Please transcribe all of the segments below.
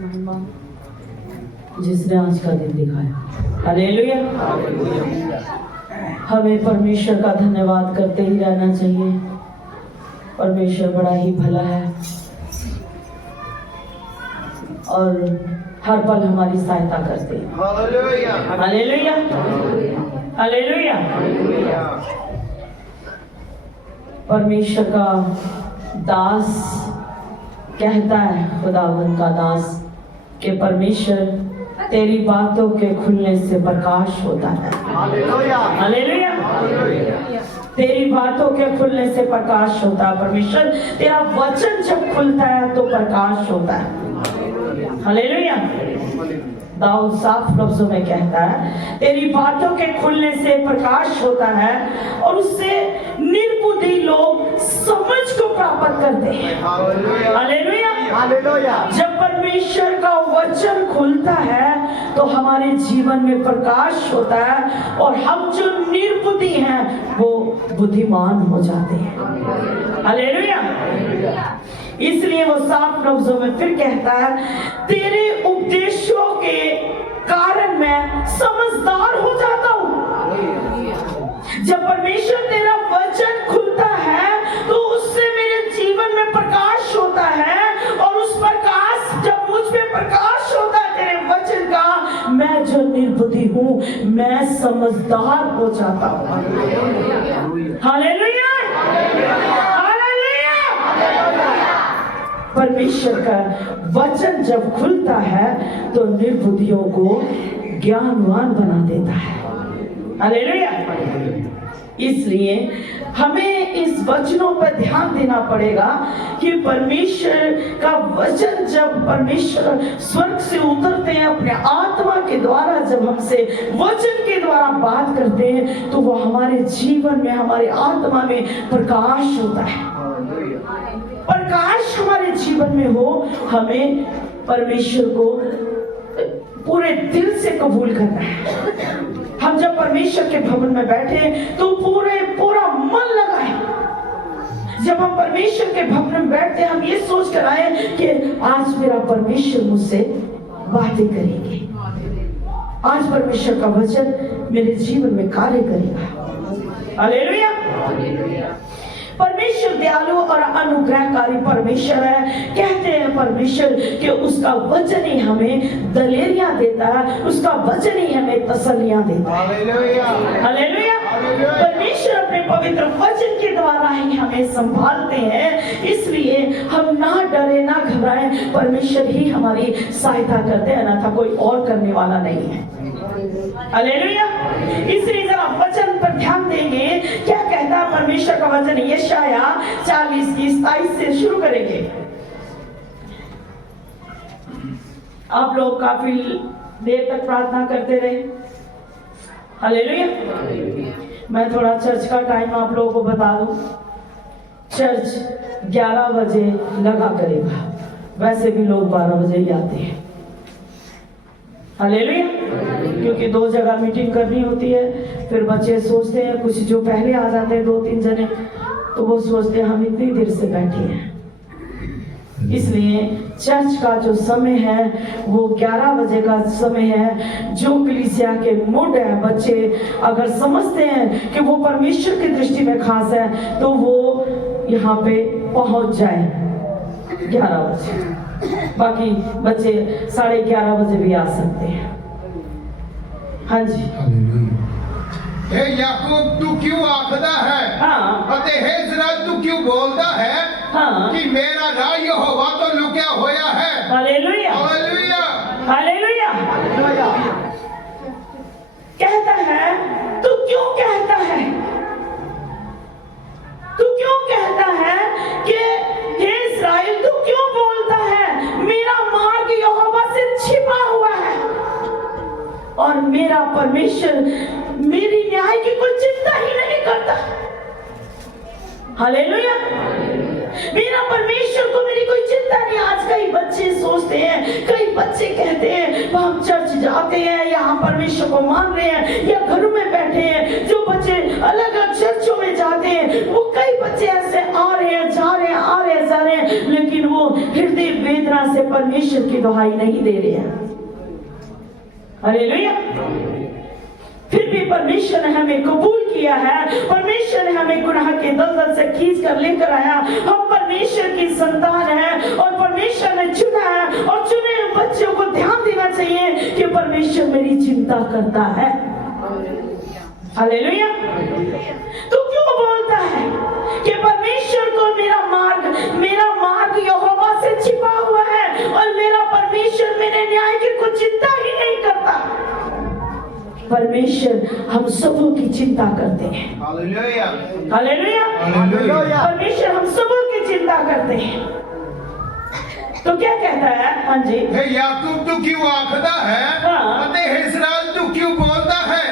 महिमा जिसने आज का दिन दिखाया। हालेलुया। हमें परमेश्वर का धन्यवाद करते ही रहना चाहिए। परमेश्वर बड़ा ही भला है और हर पल हमारी सहायता करते हैं। Hallelujah, hallelujah, hallelujah. परमेश्वर का दास कहता है, खुदावंद का दास, कि परमेश्वर तेरी बातों के खुलने से प्रकाश होता है। Hallelujah, hallelujah. तेरी बातों के खुलने से प्रकाश होता है। परमेश्वर तेरा वचन जब खुलता है तो प्रकाश होता है। हालेलुया। दाऊद साफ लफ्जों में कहता है, तेरी बातों के खुलने से प्रकाश होता है और उससे निर्बुद्धि लोग समझ को प्राप्त करते हैं। Hallelujah, hallelujah. जब परमेश्वर का वचन खुलता है तो हमारे जीवन में प्रकाश होता है और हम जो निर्बुद्धि हैं वो बुद्धिमान हो जाते हैं। हालेलुया। इसलिए वो साफ लफ्जों में फिर कहता है, तेरे उपदेशों के कारण मैं समझदार हो जाता हूँ। जब परमेश्वर तेरा वचन खुलता है तो उससे मेरे जीवन में प्रकाश होता है और उस प्रकाश, जब मुझ पे प्रकाश होता है तेरे वचन का, मैं जो निर्बुद्धि हूँ मैं समझदार हो जाता हूँ। हालेलुया, परमेश्वर का वचन जब खुलता है तो निर्बुद्धियों को ज्ञानवान बना देता है। हालेलुया। इसलिए हमें इस वचनों पर ध्यान देना पड़ेगा कि परमेश्वर का वचन जब परमेश्वर स्वर्ग से उतरते हैं अपने आत्मा के द्वारा, जब हमसे वचन के द्वारा बात करते हैं तो वो हमारे जीवन में, हमारे आत्मा में प्रकाश होता है। प्रकाश हमारे जीवन में हो, हमें परमेश्वर को पूरे दिल से कबूल करना है। हम जब परमेश्वर के भवन में बैठे तो पूरा मन लगाए। जब हम परमेश्वर के भवन में बैठते हम ये सोच कर आए कि आज मेरा परमेश्वर मुझसे बातें करेंगे, आज परमेश्वर का वचन मेरे जीवन में कार्य करेगा। हालेलुया। परमेश्वर दयालु और अनुग्रहकारी परमेश्वर है। कहते हैं परमेश्वर कि उसका वचन ही हमें दलेरियां देता है, उसका वचन ही हमें तसल्लियां देता है। हालेलुया। परमेश्वर अपने पवित्र वचन के द्वारा ही हमें संभालते हैं, इसलिए हम ना डरे ना घबराएं। परमेश्वर ही हमारी सहायता करते हैं, ना था कोई और करने वाला नहीं है। हालेलुया। इसलिए जरा वचन पर ध्यान देंगे, क्या कहता है परमेश्वर का वचन। यशाया 40 की 27 से शुरू करेंगे। आप लोग काफी देर तक प्रार्थना करते रहे। हालेलुया। मैं थोड़ा चर्च का टाइम आप लोगों को बता दूं। चर्च 11 बजे लगा करेगा, वैसे भी लोग 12 बजे ही आते हैं। हालेलुया। क्योंकि 2 जगह मीटिंग करनी होती है, फिर बच्चे सोचते हैं, कुछ जो पहले आ जाते हैं 2-3 जने, तो वो सोचते हैं हम इतनी देर से बैठे हैं। इसलिए चर्च का जो समय है वो 11 बजे का समय है। जो कलीसिया के मूड है, बच्चे अगर समझते हैं कि वो परमेश्वर की दृष्टि में खास है तो वो यहाँ पे पहुंच जाए 11 बजे। बाकी बच्चे 11:30 बजे भी आ सकते हैं। हाँ जी। हे याकूब तू क्यों आखदा है? हाँ। अते हे इज़राइल तू क्यों बोलता है? हाँ। कि मेरा राह यहोवा तो लुक्या होया है। Hallelujah, hallelujah, hallelujah. कहता है, तू क्यों कहता है, तू क्यों कहता है कि हे इज़राइल तू क्यों बोलता है मेरा मार्ग यहोवा से छिपा हुआ है और मेरा परमेश्वर मेरी न्याय की कोई चिंता ही नहीं करता। हालेलुया। मेरा परमेश्वर को मेरी कोई चिंता नहीं। आज कई बच्चे सोचते हैं, कई बच्चे कहते हैं हम चर्च जाते हैं, यहाँ परमेश्वर को मान रहे हैं, या घरों में बैठे हैं। जो बच्चे अलग अलग चर्चों में जाते हैं वो कई बच्चे ऐसे आ रहे हैं, जा रहे हैं, आ रहे हैं, जा रहे हैं, लेकिन वो हृदय वेदना यहाँ से परमेश्वर की दुहाई नहीं दे रहे हैं। हालेलुया। फिर भी परमेश्वर ने हमें कबूल किया है, परमेश्वर ने हमें गुनाह के दलदल से खींच कर लेकर आया। हम परमेश्वर की संतान हैं और परमेश्वर ने चुना है, और चुने हुए बच्चों को ध्यान देना चाहिए कि परमेश्वर मेरी चिंता करता है। हालेलुया। तो क्यों बोलता है कि परमेश्वर को मेरा मार्ग यहोवा से छिपा हुआ है और मेरा परमेश्वर मेरे न्याय की कुछ चिंता ही नहीं करता। परमेश्वर हम सबों की चिंता करते हैं। हालेलुया। हालेलुया। परमेश्वर हम सबों की चिंता करते हैं। तो क्या कहता है? हाँ जी। हे याकूब तू क्यों आखदा है, अते इस्राएल तू क्यों बोलता है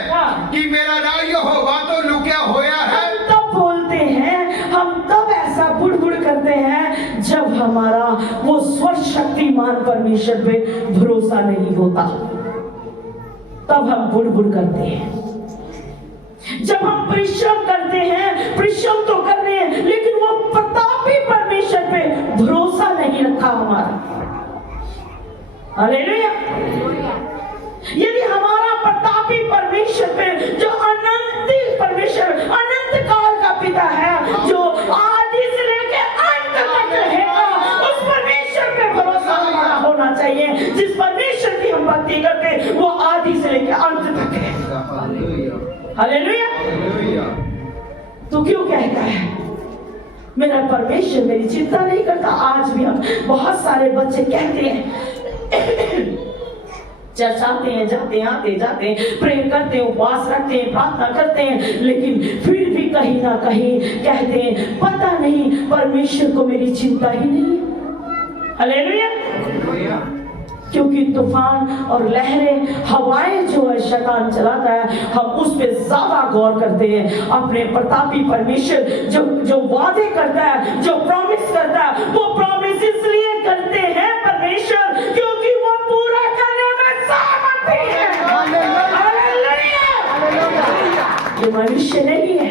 कि मेरा राह यहोवा तो लुकिया होया है। हम तब बोलते हैं, हम तब ऐसा बुड़बुड़ करते हैं जब हमारा वो सर्वशक्तिमान परमेश्वर पे भरोसा नहीं होता, तब हम बुड़बुड़ करते हैं। जब हम परिश्रम करते हैं, परिश्रम तो कर रहे हैं, लेकिन वो प्रतापी परमेश्वर पे भरोसा नहीं रखा हमारा। हालेलुया। यदि हमारा प्रतापी परमेश्वर पे, जो अनंत परमेश्वर, अनंत काल का पिता है, जो आदि से लेके अंत तक रहेगा, उस परमेश्वर पे भरोसा हमारा होना चाहिए। जिस परमेश्वर की हम भक्ति करते वो आदि से लेके अंत तक है। हालेलुया। तो क्यों कहता है मेरा परमेश्वर मेरी चिंता नहीं करता? आज भी हम बहुत सारे बच्चे कहते हैं, चर्च आते हैं, जाते आते जाते प्रेम करते हैं, उपवास रखते हैं, प्रार्थना करते हैं, लेकिन फिर भी कहीं ना कहीं कहते हैं पता नहीं परमेश्वर को मेरी चिंता ही नहीं है। हालेलुया। क्योंकि तूफान और लहरें, हवाएं जो है शैतान चलाता है, हम उस पे ज्यादा गौर करते हैं। अपने प्रतापी परमेश्वर जो वादे करता है, जो प्रॉमिस करता है, वो प्रॉमिस इसलिए करते हैं परमेश्वर क्योंकि वो पूरा करने में सामर्थ है। हालेलुया। ये मनुष्य नहीं है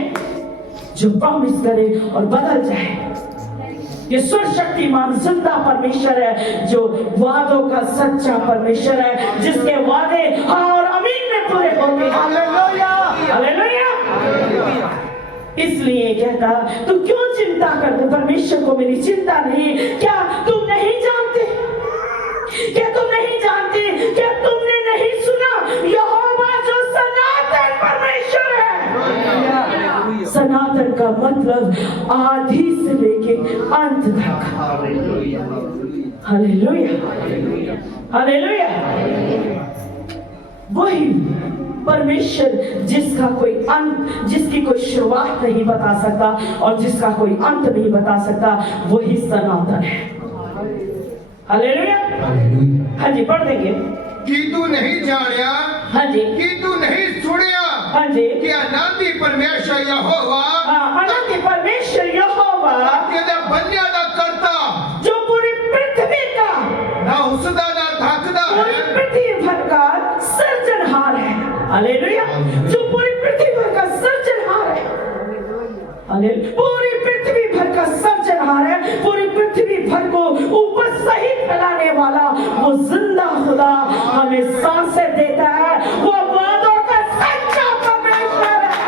जो प्रॉमिस करे और बदल जाए। ये सर्वशक्तिमान जिंदा परमेश्वर है, जो वादों का सच्चा परमेश्वर है, जिसके वादे हाँ और आमीन में पूरे होंगे। हालेलुया। हालेलुया। इसलिए कहता तू क्यों चिंता करते, परमेश्वर को मेरी चिंता नहीं। क्या तुम नहीं जानते, क्या तुम नहीं जानते, क्या तुमने नहीं सुना यहोवा जो सनातन परमेश्वर है। सनातन का मतलब आदि से लेके अंत तक। हालेलुया। हालेलुया। वही परमेश्वर जिसका कोई अंत, जिसकी कोई शुरुआत नहीं बता सकता और जिसका कोई अंत नहीं बता सकता, वही सनातन है। हालेलुया। हाँ जी, पढ़ देंगे। कि तू नहीं जानिया, हाँ जी, कि तू नहीं सुनिया, हाँ जी, कि अनंती परमेश्वर यहोवा, अनंती परमेश्वर यहोवा तेरा बन्या दा करता, जो पूरी पृथ्वी का ना उसदा ना धकदा पूरी है, पृथ्वी भर का सृजनहार है। हालेलुया। जो पूरी पृथ्वी भर का सृजनहार है। हालेलुया। पूरी पृथ्वी भर का सृजनहार है, पूरी पृथ्वी भर को ऊपर सहित फैलाने वाला वो जिंदा खुदा हमें सांसें देता है। वो वादों का सच्चा परमेश्वर है,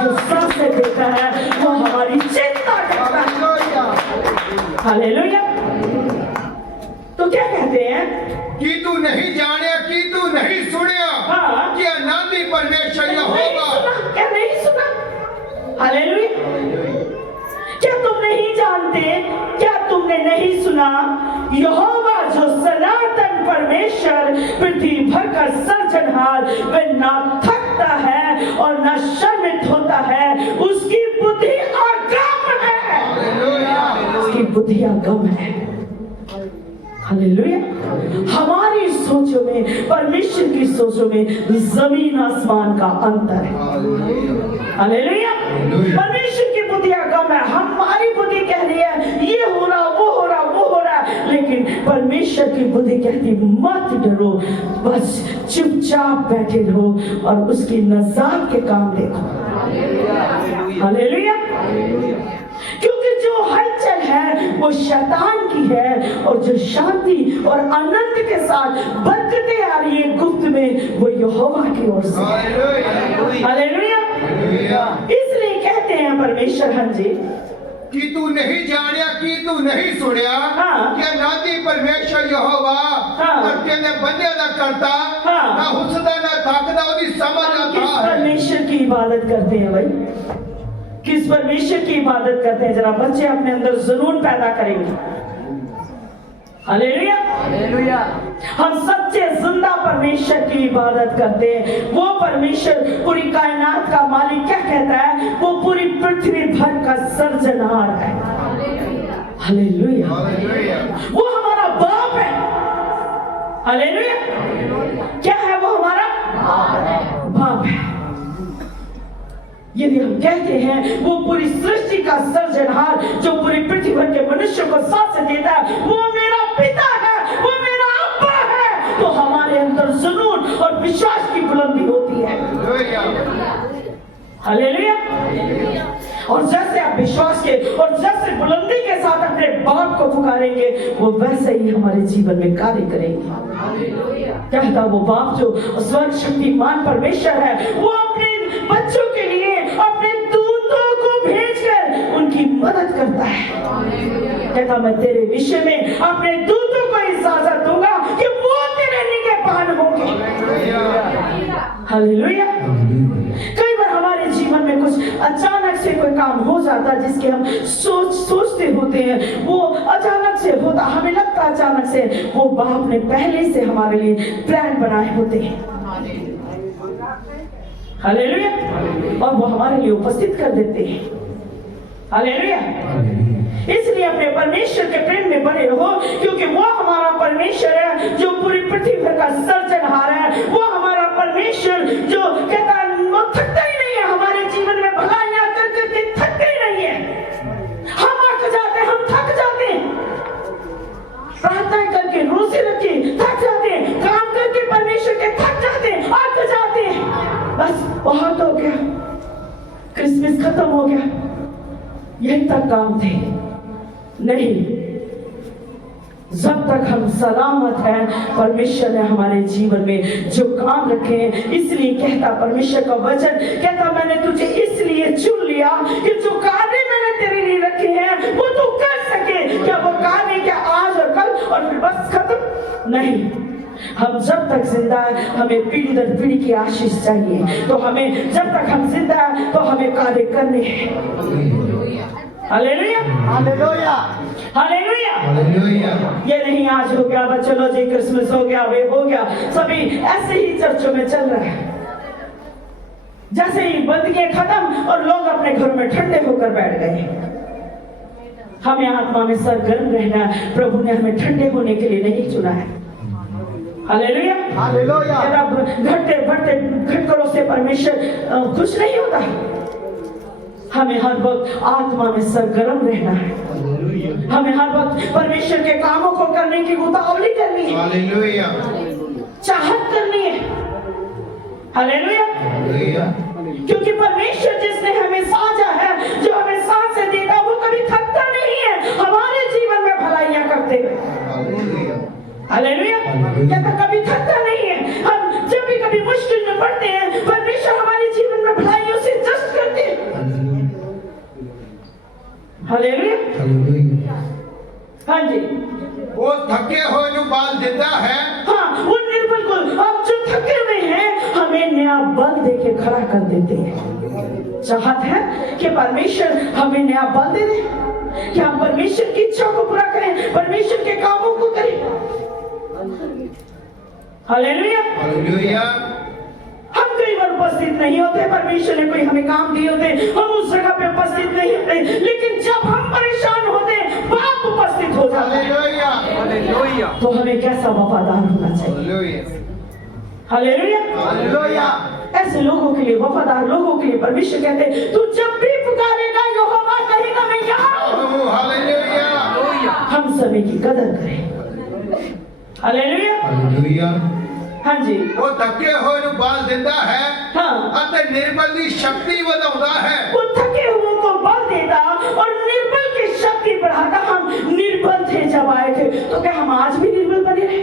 जो सांसें देता है, वो हमारी चिंता करता है। हालेलुया। तो क्या कहते हैं कि तू नहीं जानिया, कि तू नहीं सुनिया, हाँ, कि अनंती परमेश्वर यहोवा। क्या नहीं सुना? हालेलुया। क्या तुम नहीं जानते, क्या तुमने नहीं सुना यहोवा जो सनातन परमेश्वर, पृथ्वी भर का सृजनहार, वह ना थकता है और ना शर्मित होता है, उसकी बुद्धि अगम है। उसकी बुद्धि अगम है। हालेलुया। हमारी सोचों में, परमेश्वर की सोचों में जमीन आसमान का अंतर है। हालेलुया। परमेश्वर की बुद्धि अगम है, हमारी बुद्धि कह रही है ये हो रहा, वो हो रहा, वो हो रहा, लेकिन परमेश्वर की बुद्धि कहती मत डरो, बस चुपचाप बैठे रहो और उसकी नजात के काम देखो। हालेलुया। क्योंकि जो हलचल है वो वो शैतान की है, और जो शांति और आनंद के साथ बरकतें आ रही है गुप्त में, वो यहोवा की ओर से। हालेलुया। इसलिए कहते हैं परमेश्वर, हाँ जी, कि तू नहीं जानिया, कि तू नहीं सुनिया, क्या नाती परमेश्वर यहोवा करते ने बंदे ना करता, ना हुसदा ना ताकदा, उसकी समझ ना किस था। परमेश्वर की इबादत करते हैं भाई? किस परमेश्वर की इबादत करते हैं? जरा बच्चे अपने अंदर जुनून पैदा करेंगे। Hallelujah, hallelujah. हम सच्चे जिंदा परमेश्वर की इबादत करते हैं। वो परमेश्वर पूरी कायनात का मालिक क्या कहता है? वो पूरी पृथ्वी भर का सर्जनहार है। हालेलुया, वो हमारा बाप है। हालेलुया, क्या है वो? हमारा बाप है। यदि हम कहते हैं वो पूरी सृष्टि का सर्जनहार, जो पूरी पृथ्वी भर के मनुष्य को सांस देता है, वो मेरा पिता है, वो मेरा अब्बा है, तो हमारे अंदर जुनून और विश्वास की बुलंदी होती है। हालेलुया। और जैसे आप विश्वास के और जैसे बुलंदी के साथ अपने बाप को पुकारेंगे, वो वैसे ही हमारे जीवन में कार्य करेंगे। कहता वो बाप जो स्वर्ग शक्तिमान परमेश्वर है, वो अपने बच्चों के लिए अपने दूतों को भेजकर उनकी मदद करता है। कहता मैं तेरे विषय में अपने दूतों को इजाजत दूंगा कि वो तेरे निगहबान होंगे। हालेलुया। कई बार हमारे जीवन में कुछ अचानक से कोई काम हो जाता है जिसके हम सोचते होते हैं, वो अचानक से होता, हमें लगता है अचानक से, वो बाप ने पहले से हमारे लिए प्लान बनाए होते हैं। हालेलुया। और वो हमारे लिए उपस्थित कर देते हैं। हालेलुया। इसलिए अपने परमेश्वर के प्रेम में बने रहो, क्योंकि वो हमारा परमेश्वर है जो पूरी पृथ्वी भर का सर्जनहार है। वो हमारा परमेश्वर जो कहता है वो थकता ही नहीं है, हमारे जीवन में भलाइयां कर करके थकते ही नहीं है। हम अक जाते, हम थक जाते हैं, प्रार्थनाएं करके, रोजे रख के थक जाते हैं, काम करके परमेश्वर के थक जाते हैं, अक जाते हैं। बस बहुत हो गया, क्रिसमस खत्म हो गया, यही तक काम थे। नहीं, जब तक हम सलामत हैं, परमेश्वर ने हमारे जीवन में जो काम रखे हैं। इसलिए कहता परमेश्वर का वचन, कहता मैंने तुझे इसलिए चुन लिया कि जो कार्य मैंने तेरे लिए रखे हैं वो तू कर सके। क्या वो कार्य क्या आज और कल और फिर बस खत्म? नहीं, हम जब तक जिंदा है हमें पीढ़ी दर पीढ़ी की आशीष चाहिए। तो हमें जब तक हम जिंदा है तो हमें कार्य करने हैं। Hallelujah, hallelujah, hallelujah, hallelujah. ये नहीं आज हो गया, बस चलो जी क्रिसमस हो गया, वे हो गया, सभी ऐसे ही चर्चों में चल रहा है। जैसे ही बंदियां खत्म और लोग अपने घरों में ठंडे होकर बैठ गए। हमें आत्मा में सरगर्म रहना है। प्रभु ने हमें ठंडे होने के लिए नहीं चुना है। Hallelujah, hallelujah. घटते बढ़ते घटकरों से परमेश्वर खुश नहीं होता। हमें हर वक्त आत्मा में सरगर्म रहना है। हमें हर वक्त परमेश्वर के कामों को करने की उतावली करनी है। हालेलुया, चाहत करनी है। हालेलुया, क्योंकि परमेश्वर जिसने हमें साजा है, जो हमें सांसें देता, वो कभी थकता नहीं है हमारे जीवन में भलाइयां करते हुए। हालेलुया, कहता कभी थकता नहीं है। हम जब भी कभी मुश्किल में पड़ते हैं, परमेश्वर हमारे जीवन में भलाइयों से जस्ट करते हैं। हालेलुया, हाँ जी। वो थके हुए जो बाल देता है, हाँ, वो निर्बल को, हम जो थके हुए हैं, हमें नया बल देके खड़ा कर देते हैं। चाहत है कि परमेश्वर हमें नया बल दे दे, कि हम परमेश्वर की इच्छा को पूरा करें, परमेश्वर के कामों को करें। Hallelujah, hallelujah. हम कई बार उपस्थित नहीं होते, परमेश्वर ने कोई हमें काम दिए होते, हम उस जगह पे उपस्थित नहीं होते, लेकिन जब हम परेशान होते, बाप उपस्थित हो जाता है। तो हमें कैसा वफादार होना चाहिए। Hallelujah, hallelujah. ऐसे लोगों के लिए, वफादार लोगों के लिए परमेश्वर कहते हैं, तू जब भी पुकारेगा यहोवा कहेगा मैं यहाँ हूँ। हालेलुया। हम समय की कदर करें। Hallelujah, hallelujah. हाँ जी। वो थके हुए जो बाल देता है, हाँ, अते निर्बल की शक्ति बढ़ाता है। वो थके हुए को बल देता और निर्बल की शक्ति बढ़ाता। हम तो क्या हम आज भी निर्बल बने रहे?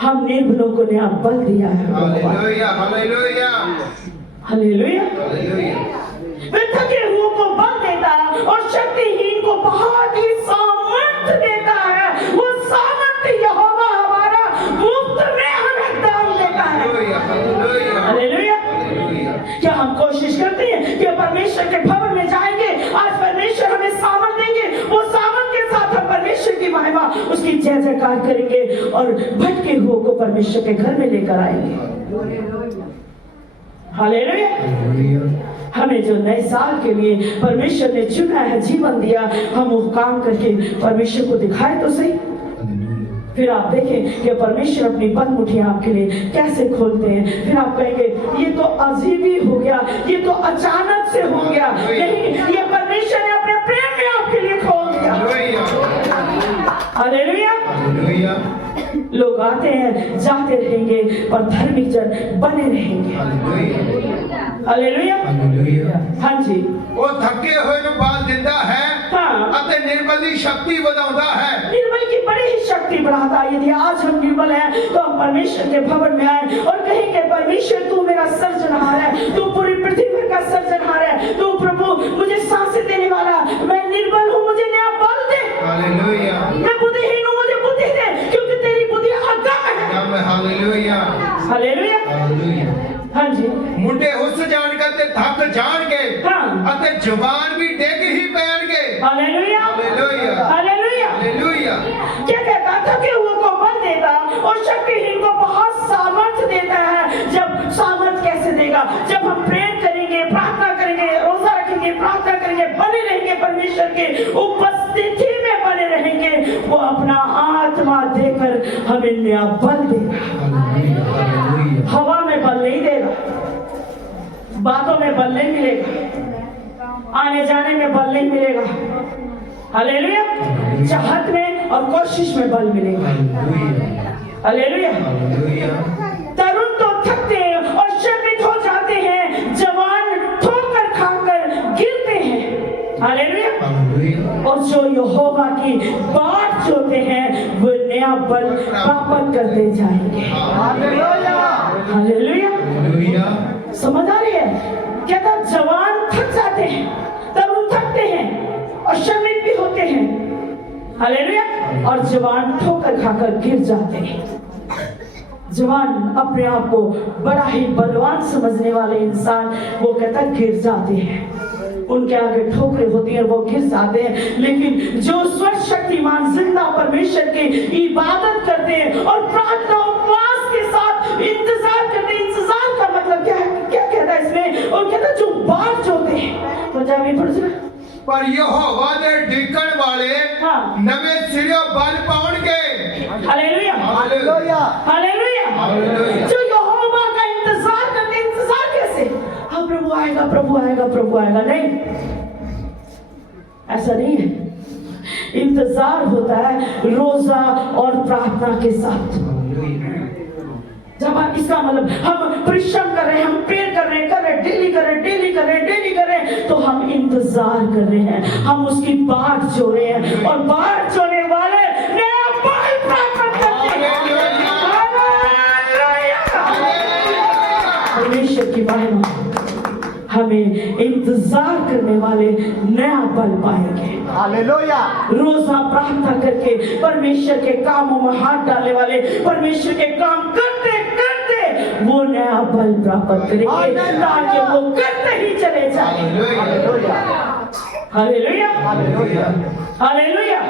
हम निर्बलों को नया बल दिया है। Hallelujah hallelujah hallelujah. हालेलुया। वे थके हुओं को बल देता है और शक्तिहीन को बहुत ही सामर्थ्य देता है। वो सामर्थ्य यहोवा हमारा मुफ्त में हमें दान देता है। हालेलुया। क्या हम कोशिश करते हैं कि परमेश्वर के भवन में जाएंगे, आज परमेश्वर हमें सामर्थ देंगे, वो सामर्थ के साथ हम परमेश्वर की महिमा, उसकी जय जयकार करेंगे और भटके हुओं को परमेश्वर के घर में लेकर आएंगे। हालेलुया। हमें जो नए साल के लिए परमेश्वर ने चुना है, जीवन दिया, हम वो काम करके परमेश्वर को दिखाए तो सही। फिर आप देखें कि परमेश्वर अपनी बंद मुट्ठियां आपके लिए कैसे खोलते हैं। फिर आप कहेंगे ये तो अजीब ही हो गया, ये तो अचानक से हो गया। नहीं, ये परमेश्वर ने अपने प्रेम में आपके लिए खोल दिया। हालेलुया। लोग आते हैं जाते रहेंगे पर धर्मी जन बने रहेंगे। हालेलुया। हाँ जी। वो थके हुए ਨੂੰ ਬਾਲ ਦਿੰਦਾ ਹੈ ਅਤੇ ਨਿਰਬਲ ਦੀ ਸ਼ਕਤੀ ਵਧਾਉਂਦਾ ਹੈ। निर्बल की बड़ी ही शक्ति बढ़ाता है। यदि आज हम निर्बल हैं तो हम परमेश्वर के भवन में आए और कहें कि परमेश्वर तू मेरा सर्जनहार है, तू पूरी पृथ्वी भर का सर्जनहार है, तू प्रभु मुझे सांसें देने वाला, मैं निर्बल हूँ, मुझे नया बल दे। हालेलुया। मैं बुद्धिहीन हूँ, मुझे बुद्धि दे, क्योंकि तेरी बुद्धि अगम है। Hallelujah hallelujah. हाँ जी। ਮੁੰਡੇ ਹੁੱਸ ਜਾਣਗੇ ਤੇ ਥੱਕ ਜਾਣਗੇ ਅਤੇ ਜਵਾਨ ਵੀ ਡਿੱਗ ਹੀ ਪੈਣਗੇ। हालेलुया। हालेलुया। हालेलुया। हालेलुया। क्या कहता था कि वो को बल देता और शक्तिहीन को बहुत सामर्थ्य देता है। जब सामर्थ्य कैसे देगा? जब हम प्रेम करेंगे, प्रार्थना करेंगे, रोजा रखेंगे, प्रार्थना करेंगे, बने रहेंगे, परमेश्वर के उपस्थिति में बने रहेंगे, वो अपना आत्मा देकर हमें नया बल देगा। हवा में बल नहीं देगा, बातों में बल नहीं मिलेगा, आने जाने में बल नहीं मिलेगा। हालेलुया। चाहत में और कोशिश में बल मिलेगा। हालेलुया। तरुण तो थकते हैं और श्रमित हो जाते हैं, जवान ठोकर खाकर गिरते हैं। हालेलुया। और जो यहोवा की बाट जोते हैं वो नया बल प्राप्त करते जाएंगे। हालेलुया। समझ आ रही है? कहता जवान थक जाते हैं, तरुण थकते हैं और श्रमित भी होते हैं। हालेलुया। और जवान ठोकर खाकर गिर जाते हैं। जवान अपने आप को बड़ा ही बलवान समझने वाले इंसान वो कहता गिर जाते हैं, उनके आगे ठोकरें होती हैं, वो गिर जाते हैं। लेकिन जो सर्वशक्तिमान जिंदा परमेश्वर की इबादत करते हैं और प्रार्थना उपवास के साथ इंतजार करते हैं, इंतजार का मतलब क्या है? क्या कहता है इसमें? और कहता जो बाट जोते हैं, तो जावे पढ़ सुना। पर यहोवा दे ढिकण वाले नवे सिरे बल पाउणगे। हालेलुया। हालेलुया। हालेलुया। जो यहोवा का इंतजार करते, इंतजार कैसे? हाँ प्रभु आएगा, प्रभु आएगा, प्रभु आएगा। नहीं, ऐसा नहीं है। इंतजार होता है रोजा और प्रार्थना के साथ। जब हम इसका मतलब हम परिश्रम कर रहे हैं, हम प्रेयर कर रहे हैं, डेली कर रहे हैं, तो हम इंतजार कर रहे हैं, हम उसकी बाट जो रहे हैं और बाट जोने वाले नया बल प्राप्त करते हैं। परमेश्वर की महिमा, हमें इंतजार करने वाले नया बल पाएंगे। हालेलुया। रोजा प्रार्थना करके परमेश्वर के कामों में हाथ डालने वाले, परमेश्वर के काम करते करते वो नया बल प्राप्त करेंगे ताकि वो करते ही चले जाए। हालेलुया। हालेलुया।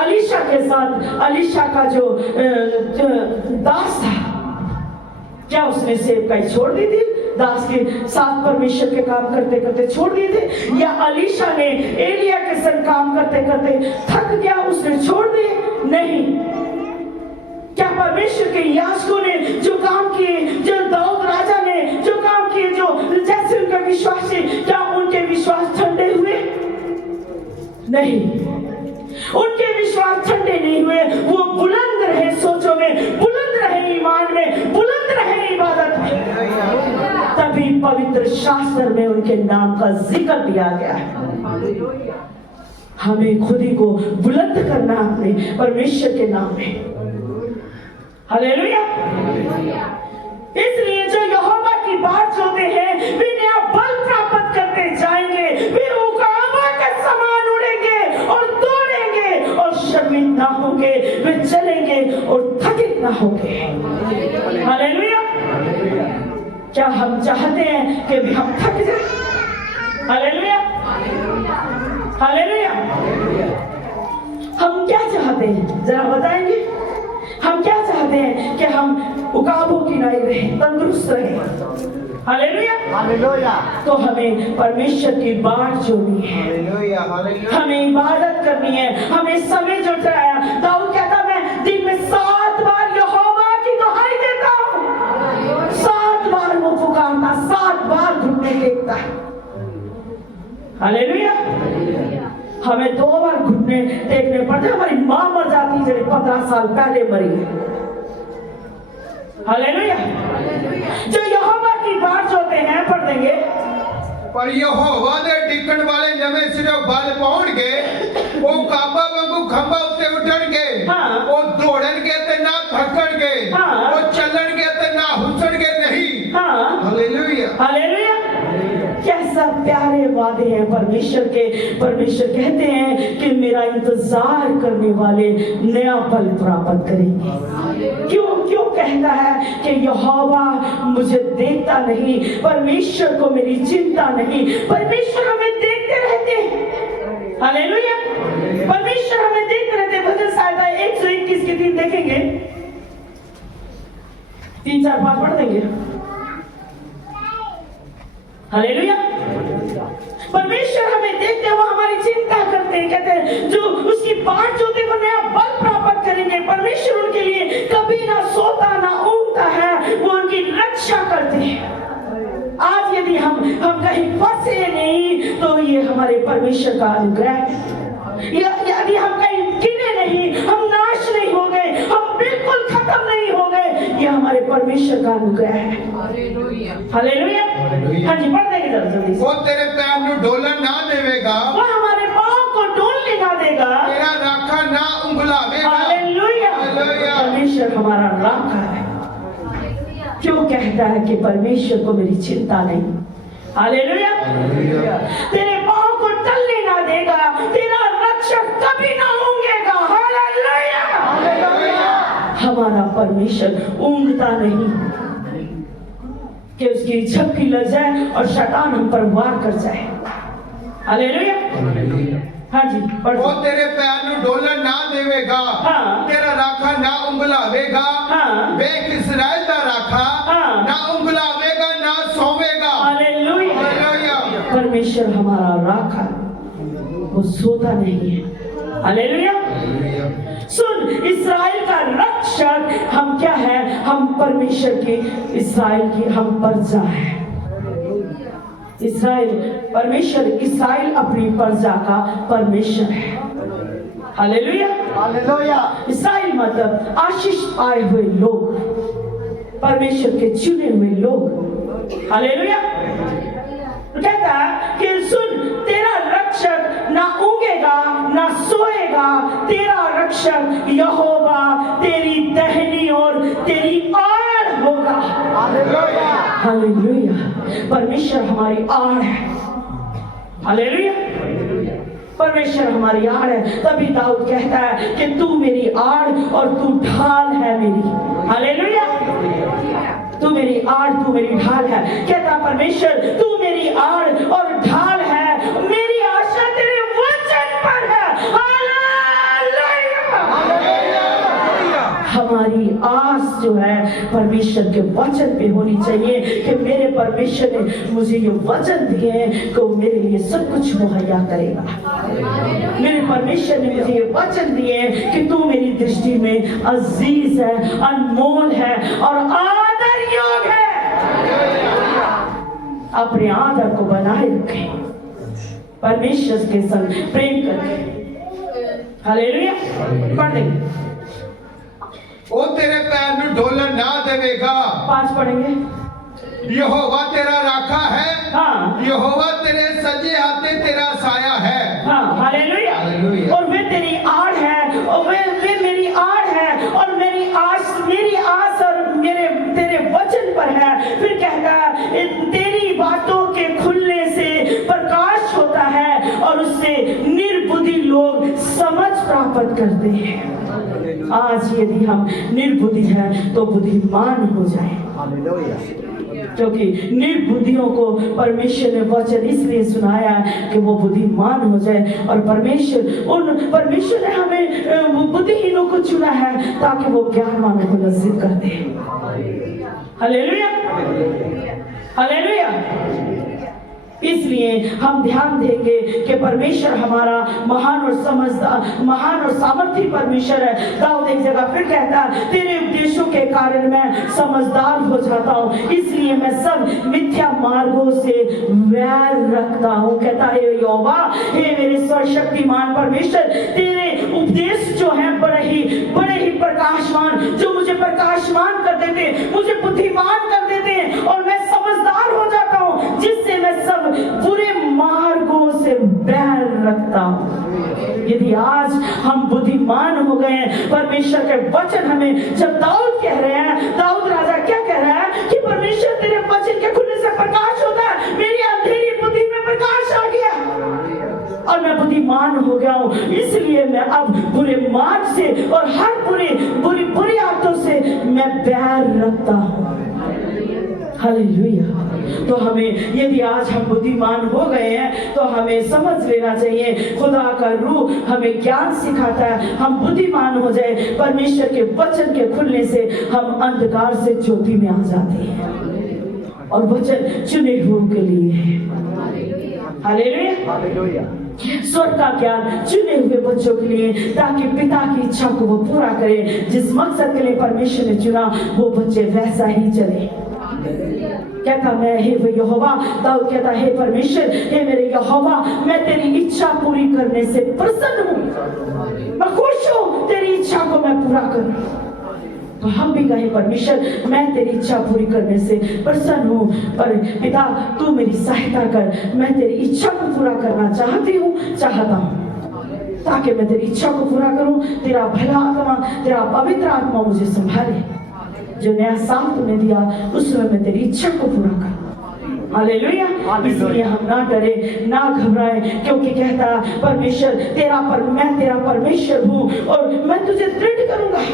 अलीशा के साथ, अलीशा का जो दास था, क्या उसने सेवकाई छोड़ दी थी? दास के साथ परमेश्वर के काम करते करते छोड़ दिए थे? या अलीशा ने एलिया के संग काम करते करते थक गया, उसने छोड़ दिए? नहीं। क्या परमेश्वर के याजकों ने जो काम किए, जो दाऊद राजा ने जो काम किए, जो जैसे उनका विश्वास है, क्या उनके विश्वास ठंडे हुए? नहीं, उनके विश्वास ठंडे नहीं हुए। वो बुलंद रहे सोचों में, बुलंद रहे ईमान में, बुलंद रहे इबादत में। तभी पवित्र शास्त्र में उनके नाम का जिक्र दिया गया है। हमें खुद ही को बुलंद करना अपने परमेश्वर के नाम में। हालेलुया। इसलिए जो यहोवा की बात जोते हैं वे नया बल प्राप्त करते जाएंगे, वे उकाबा के समान उड़ेंगे और दौड़ेंगे और शर्मिंदा ना होंगे, वे चलेंगे और थकित ना होंगे। हालेलुया। क्या हम चाहते हैं कि भी हम थक जाए? Hallelujah, hallelujah. हम क्या चाहते हैं जरा बताएंगे? हम क्या चाहते हैं कि हम उकाबों की नाई रहे, तंदुरुस्त रहे। Hallelujah, hallelujah. तो हमें परमेश्वर की बाट जोड़नी है, हालेलुया, हालेलुया। हमें इबादत करनी है, हमें समय जुटाया। दाऊद कहता मैं दिन में 7 बार यहोवा की दुहाई देता हूँ। 7 बार वो पुकारता, 7 बार घुटने टेकता है। हालेलुया। हमें 2 बार घुटने टेकने पड़ते। हमारी माँ मर जाती जब 15 साल पहले मरी। हालेलुया। जो यहोवा की बात जोते हैं, पढ़ देंगे। पर यहोवा दे टिकण वाले नवे सिरे बल पाउणगे, वो काबा वांगू खंबा उत्ते उठणगे, वो दौड़णगे ते ना थकणगे, वो चलणगे ते ना हुसणगे नहीं। Hallelujah, hallelujah. कैसा प्यारे वादे हैं परमेश्वर के। परमेश्वर कहते हैं कि मेरा इंतजार करने वाले नया बल प्राप्त करेंगे। क्यों कहता है कि यहोवा मुझे देखता नहीं, परमेश्वर को मेरी चिंता नहीं। परमेश्वर हमें देखते रहते हैं। हालेलुया। परमेश्वर हमें देखते रहते हैं। भजन संहिता 121 के 3 देखेंगे, 3, 4, 5 पढ़ देंगे। हालेलुया। परमेश्वर हमें देखते हैं, वो हमारी चिंता करते हैं। कहते हैं जो उसकी बाट जोते वो नया बल प्राप्त करेंगे। परमेश्वर उनके लिए कभी ना सोता ना ऊँगता है, वो उनकी रक्षा करते हैं। आज यदि हम कहीं फंसे नहीं तो ये हमारे परमेश्वर का अनुग्रह है। यदि हम कहीं गिरे नहीं, हम नाश नहीं हो गए, हम बिल्कुल खत्म नहीं हो गए, ये हमारे परमेश्वर का अनुग्रह है। हालेलुया। हाँ जी, पढ़ देंगे जल्दी। वो तेरे पैर ਨੂੰ डोलन ना देवेगा, वो हमारे पाँव को डोलने ना देगा, तेरा राखा ना उंगलावेगा। हालेलुया। परमेश्वर हमारा राखा है। क्यों कहता है कि परमेश्वर को मेरी चिंता नहीं? हालेलुया। तेरे पाँव को टलने ना देगा, तेरा रक्षक कभी ना ऊँगेगा। हालेलुया। हमारा परमेश्वर ऊँगता नहीं कि उसकी झपकी लग जाए और शैतान हम पर वार कर जाए। हालेलुया। हाँ जी, वो तेरे पैर ਨੂੰ डोलन ना देवेगा, तेरा राखा ना उंगलावेगा। वेख इस्राएल दा राखा ना उंगलावेगा ना सोवेगा। हालेलुया। परमेश्वर हमारा राखा, वो सोता नहीं है। हालेलुया। सुन, इस्राएल का रक्षक हम क्या है? हम परमेश्वर के, इस्राएल की हम प्रजा है। इस्राएल, परमेश्वर इस्राएल अपनी प्रजा का परमेश्वर है। Hallelujah, hallelujah. इस्राएल मतलब आशीष पाए हुए लोग, परमेश्वर के चुने हुए लोग। हालेलुया। कहता है कि सुन, तेरा रक्षक ना ऊँगेगा ना सोएगा, तेरा रक्षक यहोवा तेरी टहनी और तेरी आड़ होगा। Hallelujah, hallelujah. परमेश्वर हमारी आड़ है। हालेलुया। परमेश्वर हमारी आड़ है। तभी दाऊद कहता है कि तू मेरी आड़ और तू ढाल है मेरी। हालेलुया। तू मेरी आड़, तू मेरी ढाल है। कहता परमेश्वर तू मेरी आड़ और ढाल है, मेरी आशा तेरे वचन पर है। हमारी आस जो है परमेश्वर के वचन पे होनी चाहिए कि मेरे परमेश्वर ने मुझे ये वचन दिए हैं कि वो मेरे लिए सब कुछ मुहैया करेगा। मेरे परमेश्वर ने मुझे ये वचन दिए हैं कि तू मेरी दृष्टि में अजीज है, अनमोल है और आदर योग्य है। अपने आदर को बनाए रखे, परमेश्वर के संग प्रेम करके। हालेलुया। पढ़ देंगे। वो तेरे पैर में डोलन ना देवेगा। 5 पढ़ेंगे। यहोवा तेरा राखा है, हाँ। यहोवा तेरे सजे हाथे तेरा साया है। हाँ, हालेलुया। निर्बुद्धि लोग समझ प्राप्त करते हैं। आज यदि हम निर्बुद्धि हैं तो बुद्धिमान हो जाए, क्योंकि निर्बुद्धियों को परमेश्वर ने वचन इसलिए सुनाया कि वो बुद्धिमान हो जाए। और परमेश्वर ने हमें बुद्धिहीनों को चुना है ताकि वो ज्ञानवानों को लज्जित कर दे। Hallelujah, hallelujah. इसलिए हम ध्यान देंगे कि परमेश्वर हमारा महान और सामर्थी परमेश्वर है। दाऊद एक जगह फिर कहता है, तेरे उपदेशों के कारण मैं समझदार हो जाता हूँ, इसलिए मैं सब मिथ्या मार्गों से वैर रखता हूँ। कहता है यहोवा, हे मेरे सर्वशक्तिमान परमेश्वर, तेरे उपदेश जो है बड़े ही प्रकाशमान, जो मुझे प्रकाशमान कर देते, मुझे बुद्धिमान कर देते और मैं समझदार हो जाता हूँ, जिससे मैं सब बुरे मार्गों से बैर रखता हूं। यदि आज हम बुद्धिमान हो गए हैं, परमेश्वर के वचन हमें, जब दाऊद कह रहे हैं, दाऊद राजा क्या कह रहा है कि परमेश्वर तेरे वचन के खुलने से प्रकाश होता है, मेरी अंधेरी बुद्धि में प्रकाश आ गया और मैं बुद्धिमान हो गया हूं, इसलिए मैं अब बुरे मार्ग से और हर बुरी आदतों से मैं बैर रखता हूं। हालेलुया। तो हमें, यदि आज हम बुद्धिमान हो गए हैं तो हमें समझ लेना चाहिए, खुदा का रूह हमें ज्ञान सिखाता है, हम बुद्धिमान हो जाए। परमेश्वर के वचन के खुलने से हम अंधकार से ज्योति में आ जाते हैं और वचन चुने हुए के लिए है। हालेलुया। स्वर्ग का ज्ञान चुने हुए बच्चों के लिए, ताकि पिता की इच्छा को वो पूरा करे। जिस मकसद के लिए परमेश्वर ने चुना, वो बच्चे वैसा ही चले। कहता मैं, हे यहोवा, दाऊद कहता, हे परमेश्वर, हे मेरे यहोवा, मैं तेरी इच्छा पूरी करने से प्रसन्न हूँ, मैं खुश हूँ, तेरी इच्छा को मैं पूरा करूँ। तो हम भी कहें, परमेश्वर, मैं तेरी इच्छा पूरी करने से प्रसन्न हूँ, पर पिता तू मेरी सहायता कर, मैं तेरी इच्छा को पूरा करना चाहता हूँ, ताकि मैं तेरी इच्छा को पूरा करूँ। तेरा भला आत्मा, तेरा पवित्र आत्मा मुझे संभाले, जो नया साल तूने दिया उसमें मैं तेरी इच्छा को पूरा कर। हालेलुया। इसलिए हम ना डरे, ना घबराए, क्योंकि कहता परमेश्वर मैं तेरा परमेश्वर हूँ और मैं तुझे दृढ़ करूंगा।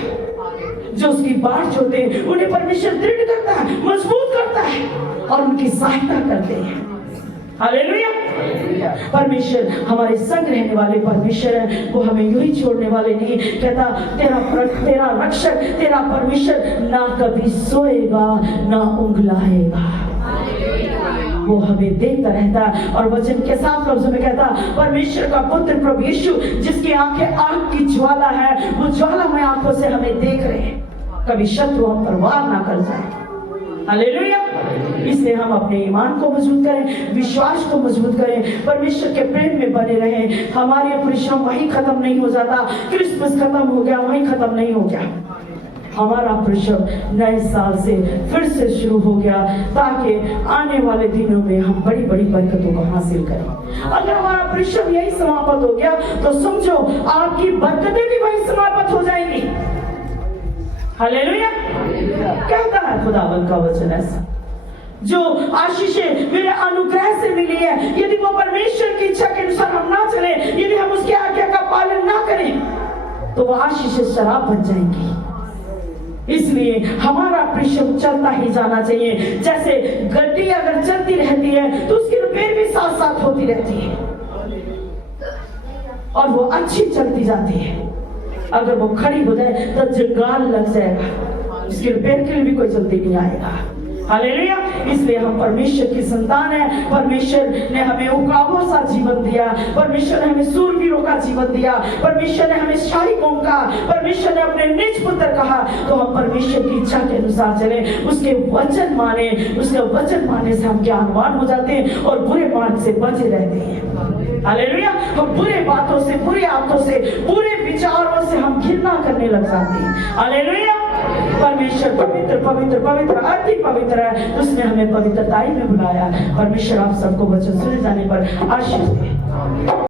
जो उसकी बाट जोते उन्हें परमेश्वर दृढ़ करता है, मजबूत करता है और उनकी सहायता करते हैं। हालेलुया। परमेश्वर हमारे संग रहने वाले परमेश्वर है, वो हमें यूं ही छोड़ने वाले नहीं। कहता तेरा रक्षक, तेरा परमेश्वर ना कभी सोएगा ना उंघलाएगा, वो हमें देखता रहता है। और वचन के साफ लफ्जों में कहता, परमेश्वर का पुत्र प्रभु यीशु, जिसकी आंखें आग की ज्वाला है, वो ज्वालामय आंखों से हमें देख रहे हैं, कभी शत्रु हम पर वार ना कर जाए। हालेलुया। इसलिए हम अपने ईमान को मजबूत करें, विश्वास को मजबूत करें, परमेश्वर के प्रेम में बने रहें। हमारे परिश्रम वहीं खत्म नहीं हो जाता, क्रिसमस खत्म हो गया वहीं खत्म नहीं हो गया, हमारा परिश्रम नए साल से फिर से शुरू हो गया, ताकि आने वाले दिनों में हम बड़ी बड़ी बरकतों को हासिल करें। अगर हमारा परिश्रम यही समाप्त हो गया तो समझो आपकी बरकतें भी वहीं समाप्त हो जाएंगी। हालेलुया। कहता है खुदावंद का वचन ऐसा, जो आशीषें मेरे अनुग्रह से मिली है, यदि वो परमेश्वर की इच्छा के अनुसार हम ना चले, यदि हम उसकी आज्ञा का पालन ना करें, तो वो आशीषें शराब बन जाएंगी। इसलिए हमारा परिश्रम चलता ही जाना चाहिए। जैसे गड्डी अगर चलती रहती है तो उसकी रिपेयर भी साथ साथ होती रहती है और वो अच्छी चलती जाती है। अगर वो खड़ी हो जाए तो जंगाल लग जाएगा, उसके रिपेयर के लिए भी कोई जल्दी नहीं आएगा। हालेलुया। इसलिए हम परमेश्वर की संतान है। परमेश्वर ने हमें उकाबों सा जीवन दिया, परमेश्वर ने हमें सूरवीरों का जीवन दिया, परमेश्वर ने हमें शाही कौम का, परमेश्वर ने अपने निज पुत्र कहा। तो हम परमेश्वर की इच्छा के अनुसार चले, उसके वचन माने, उसके वचन मानने से हम ज्ञानवान हो जाते हैं और बुरे मार्ग से बचे रहते हैं। हालेलुया। हम बुरे बातों से, बुरी आदतों से, बुरे विचारों से हम घृणा करने लग जाते हैं। हालेलुया। परमेश्वर पवित्र पवित्र पवित्र अति पवित्र है, उसने हमें पवित्रताई में बुलाया। परमेश्वर आप सबको वचन सुने जाने पर आशीष दे।